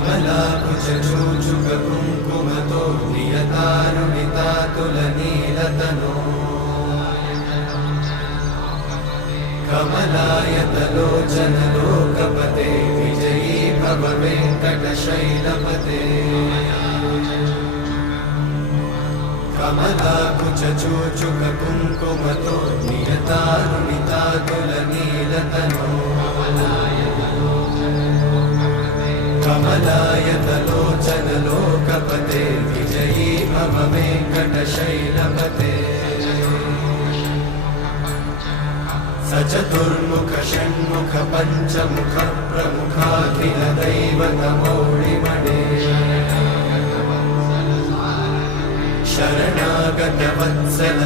कमलाकुचूचुककुङ्कुमतो नियतारुणितातुलनीलतनो कमलायतलोचनलोकपते विजयी भव वेङ्कटशैलपते कमलाकुचूचुककुङ्कुमतो नियतारुणितातुलनीलतनो कमलायतलोचनलोकपते विजयी भव वेङ्कटशैलपते सचतुर्मुख षण्मुख पञ्चमुख प्रमुखाखिल दैवतमौळिमणे शरणागत वत्सल